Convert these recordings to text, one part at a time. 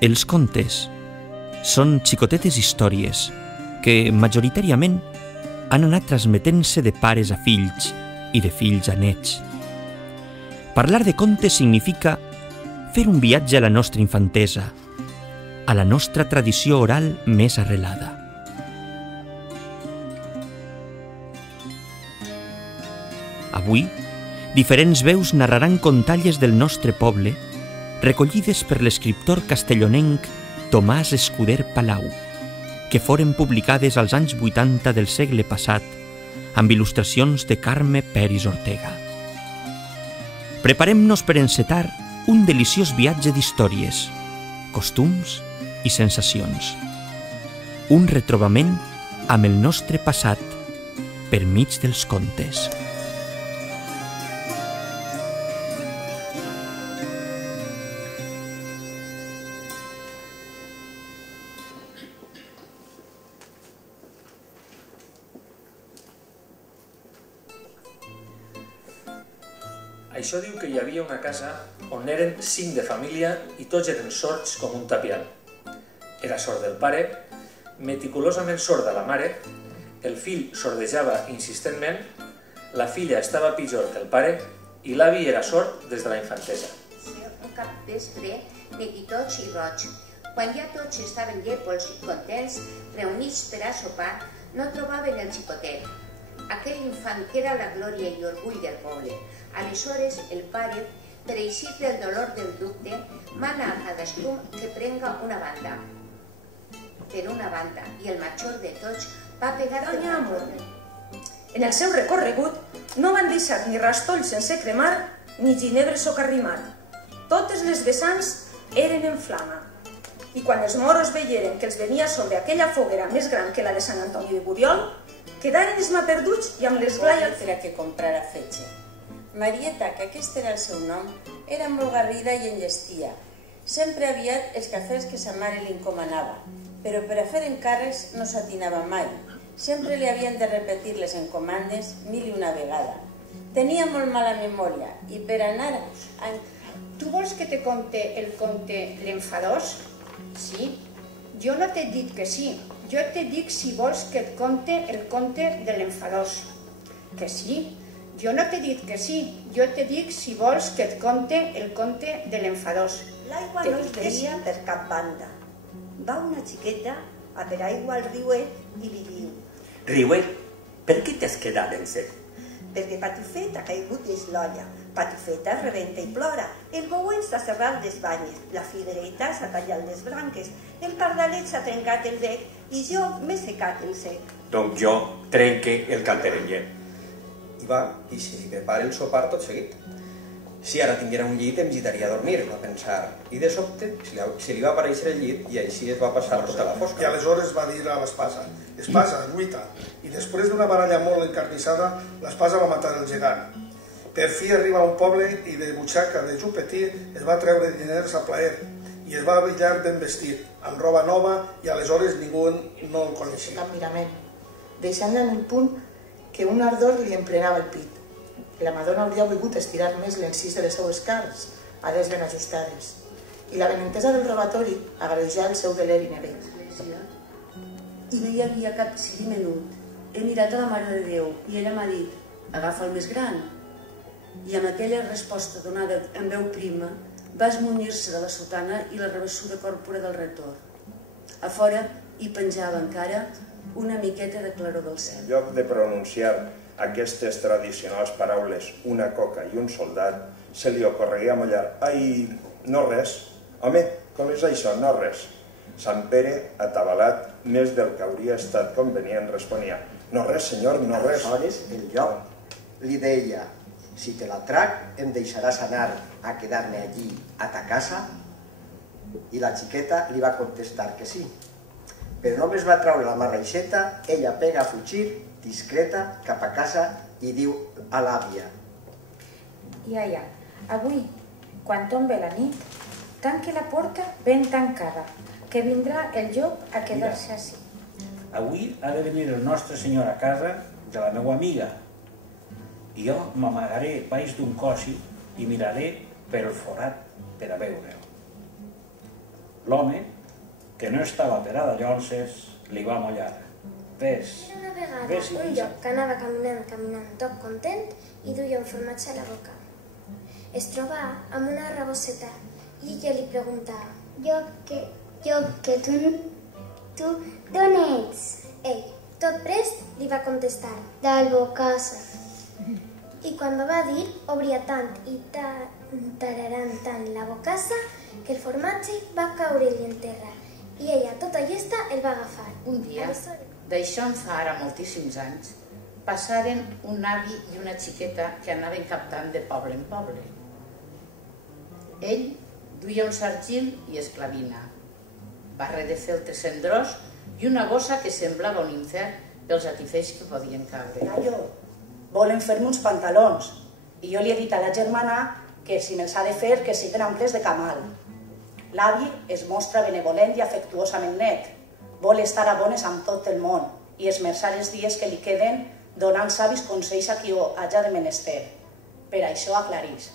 Els contes són xicotetes històries que, majoritàriament, han anat transmetent-se de pares a fills i de fills a nets. Parlar de contes significa fer un viatge a la nostra infantesa, a la nostra tradició oral més arrelada. Avui, diferents veus narraran contalles del nostre poble recollides per l'escriptor castellonenc Tomàs Escuder Palau, que foren publicades als anys 80 del segle passat amb il·lustracions de Carme Peris Ortega. Preparem-nos per encetar un deliciós viatge d'històries, costums i sensacions. Un retrobament amb el nostre passat per mig dels contes. Això diu que hi havia una casa on eren 5 de família i tots eren sords com un tapial. Era sord del pare, meticulosament sorda la mare, el fill sordejava insistentment, la filla estava pitjor que el pare i l'avi era sord des de la infantesa. Un capvespre de guitots i roig, quan ja tots estaven llepols i contents, reunits per a sopar, no trobaven el xicotet, aquell infant que era la glòria i orgull del poble. Aleshores, el pare, per eixir del dolor del dubte, mana a cadascú que prenga una banda. Per una banda, i el major de tots va pegar per la corda. En el seu recorregut no van deixar ni rastoll sense cremar ni ginebre socarrimat. Totes les vessants eren en flama. I quan els moros veieren que els venia sobre aquella foguera més gran que la de Sant Antoni de Buriol, quedaren esmaperduts i amb l'esglai per a que comprara fetge. Marieta, que aquest era el seu nom, era molt garrida i enllestia. Sempre aviat els cafès que sa mare li encomanava, però per a fer encàrrecs no s'atinava mai. Sempre li havien de repetir les encomandes 1001 vegada. Tenia molt mala memòria i per anar a... Tu vols que te conte el conte l'enfadós? Sí. Jo no t'he dit que sí. Jo te dic si vols que et conte el conte de l'enfadós. Que sí. Jo no t'he dit que sí. Jo te dic si vols que et conte el conte de l'enfadós. L'aigua no es venia per cap banda. Va una xiqueta a per aigua al riuet i li diu: Riuet, per què t'has quedat en sec? Perquè Patufet ha caigut dins l'olla. Patufeta rebenta i plora. El bouet s'ha serrat les banyes. La figuereta s'ha tallat les branques. El pardalet s'ha trencat el bec i jo m'he secat el sec. Doncs jo trenque el caldereller. I va, i si li prepara el sopar tot seguit. Si ara tinguera un llit em gitaria a dormir, va pensar. I de sobte se li va aparèixer el llit i així es va passar tota la fosca. I aleshores va dir a l'espasa: Espasa, lluita. I després d'una baralla molt encarnissada, l'espasa va matar el gegant. Per fi arriba a un poble i de butxaca de Jupetí es va treure diners a plaer i es va abillar ben vestit, amb roba nova, i aleshores ningú no el coneixia. Capmirament, deixant-la en el punt que un ardor li emplenava el pit. La Madonna hauria volgut estirar més l'encís de les seues carns, ales ben ajustades, i la benentesa del robatori agreujà el seu deleri nevell. I no hi havia cap ciri menut. He mirat a la Mare de Déu i ella m'ha dit: agafa el més gran. I amb aquella resposta donada en veu prima va esmunyir-se de la sotana i la rebessuda còrpora del retor. A fora hi penjava encara una miqueta de claror del cel. En lloc de pronunciar aquestes tradicionals paraules, una coca i un soldat, se li ocorregué amollar: ai, no res. Home, com és això, no res? Sant Pere, atabalat, més del que hauria estat convenient, responia: no res, senyor, no res. Aleshores, el llop li deia: si te la trac, em deixaràs anar a quedar-me allí a ta casa? I la xiqueta li va contestar que sí. Però només va traure la marraixeta, ella pega a fugir, discreta, cap a casa, i diu a l'àvia: Iaia, avui, quan tombe la nit, tanque la porta ben tancada, que vindrà el llop a quedar-se ací. Avui ha de venir el nostre senyor a casa de la meva amiga i jo m'amagaré baix d'un coixí i miraré per el forat per a veure-ho. L'home, que no estava per a dallonses, li va mullar. Ves, Una vegada, un llop que anava caminant tot content i duia un formatge a la boca. Es trobava amb una rabosseta i ella li preguntava: Llop, que tu d'on ets? Ell, tot prest, li va contestar: d'Albocassa. I quan ho va dir, obria tant i tant la bocassa que el formatge va caure-li en terra i ella, tota llesta, el va agafar. Un dia, d'això en fa ara moltíssims anys, passaren un avi i una xiqueta que anaven captant de poble en poble. Ell duia un sargil i esclavina, barre de feltre cendrós i una bossa que semblava un infern pels atifeix que podien caure. Gallo, volen fer-me uns pantalons i jo li he dit a la germana que si me'ls ha de fer que siguin amples de camal. L'avi es mostra benevolent i afectuosament net. Vol estar a bones amb tot el món i esmerçar els dies que li queden donant savis consells a qui ho haja de menester. Per això aclarís.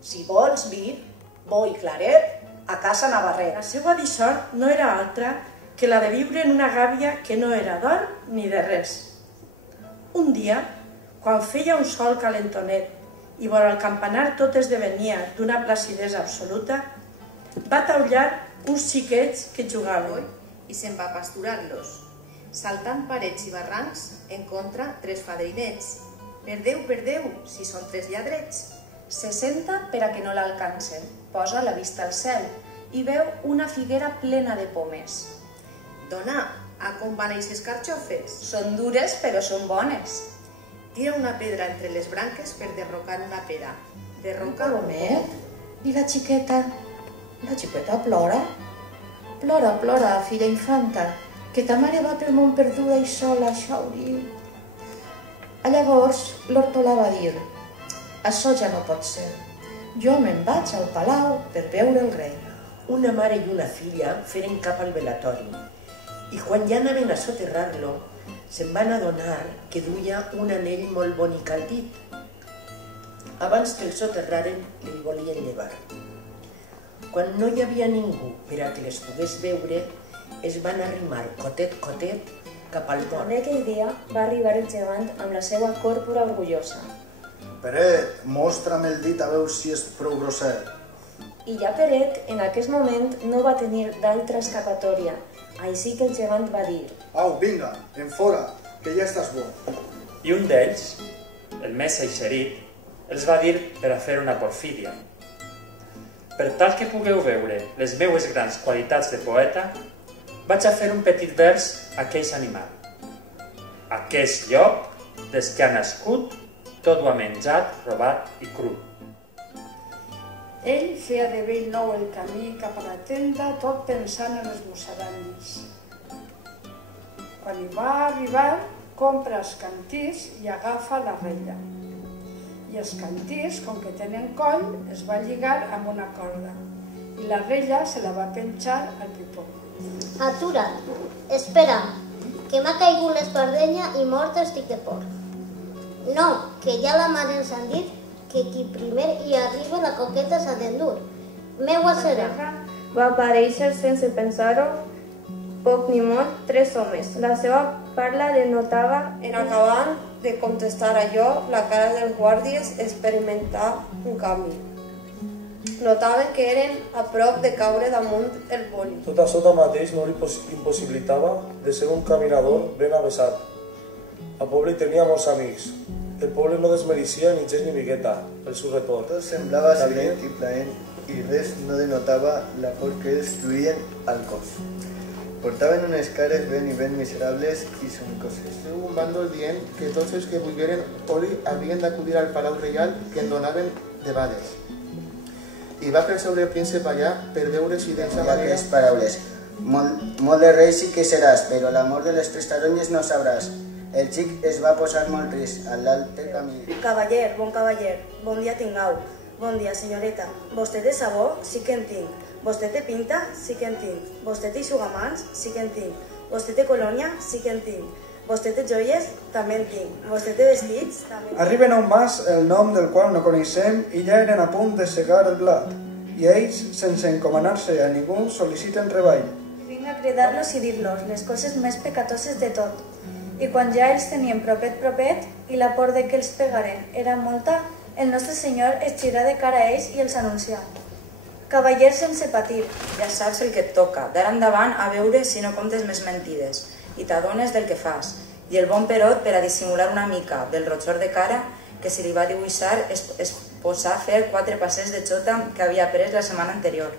Si vols vir, bo i claret, a casa Navarret. La seva dissort no era altra que la de viure en una gàbia que no era d'or ni de res. Un dia, quan feia un sol calentonet i vora el campanar tot esdevenia d'una placidesa absoluta, va taullar uns xiquets que jugaven i se'n va a pasturar-los. Saltant parets i barrancs, encontra 3 fadrinets. Per Déu, si són 3 lladrets. Se senta per a que no l'alcancen, posa la vista al cel i veu una figuera plena de pomes. Dona, a com van eixes carxofes? Són dures però són bones. Tira una pedra entre les branques per derrocar una pera. Derroca... Palomet? I la xiqueta? La xiqueta plora? Plora, filla infanta, que ta mare va pel món perduda i sola, xauri. Llavors, l'hortolà va dir: això ja no pot ser. Jo me'n vaig al palau per veure el rei. Una mare i una filla feren cap al velatori i quan ja anaven a soterrar-lo se'n van adonar que duia un anell molt bonic al dit. Abans que el soterraren, li volien llevar. Quan no hi havia ningú per a que les pogués veure, es van arrimar cotet cap al port. En aquell dia va arribar el gegant amb la seva còrpora orgullosa. Peret, mostra'm el dit a veure si és prou grosser. I ja Peret, en aquest moment, no va tenir d'altra escapatòria, així que el gegant va dir: Au, vinga, en fora, que ja estàs bo. I un d'ells, el més eixerit, els va dir per a fer una porfídia. Per tal que pugueu veure les meues grans qualitats de poeta, vaig a fer un petit vers a aqueix animal. Aquest llop, des que ha nascut, tot ho ha menjat, robat i cru. Ell feia de vell nou el camí cap a la tenda, tot pensant en les musaranyes. Quan hi va arribar, compra els cantís i agafa la rella. I els cantís, com que tenen coll, es va lligar amb una corda. I la rella se la va penjar al pipó. Atura't, espera, que m'ha caigut l'espardenya i mort estic de por. No, que ja la mare ens han dit que qui primer hi arriba la coqueta s'ha d'endur. Meua serà. Va aparèixer sense pensar-ho, poc ni molt, 3 homes. La seva parla denotava, en acabant de contestar allò, la cara dels guàrdies experimentava un canvi. Notaven que eren a prop de caure damunt el boli. Tot això tanmateix no li impossibilitava de ser un caminador ben avesat. Al poble tenia molts amics. El poble no desmereixia ni gest ni miqueta el seu retorn. Tot semblava silent i plaent i res no denotava la por que ells duien al cos. Portaven unes cares ben i ben miserables i sonicoses. Feu un bàndol dient que tots els que volgueren oli havien d'acudir al Palau Reial que en donaven debades. I va per sobre el príncep allà per veure si d'aquesta manera... Aquestes paraules. Molt de rei sí que seràs, però l'amor de les 3 taronges no sabràs. El xic es va posar molt trist a l'altre camí. Cavaller, bon dia tingau. Bon dia, senyoreta. Vostè té sabó? Sí que en tinc. Vostè té pinta? Sí que en tinc. Vostè té eixugamans? Sí que en tinc. Vostè té colònia? Sí que en tinc. Vostè té joies? També en tinc. Vostè té vestits? També. Arriben a un mas el nom del qual no coneixem i ja eren a punt de segar el blat. I ells, sense encomanar-se a ningú, sol·liciten treball. Vinc a cridar-los i dir-los les coses més pecatoses de tot. I quan ja els tenien propet, i la por de que els pegaren era molta, el nostre senyor es gira de cara a ells i els anuncia. Cavallers sense patir. Ja saps el que et toca, d'ara endavant a veure si no comptes més mentides i t'adones del que fas. I el bon Perot, per a dissimular una mica del rotxor de cara que se li va dibuixar, es posà a fer 4 passers de xota que havia pres la setmana anterior.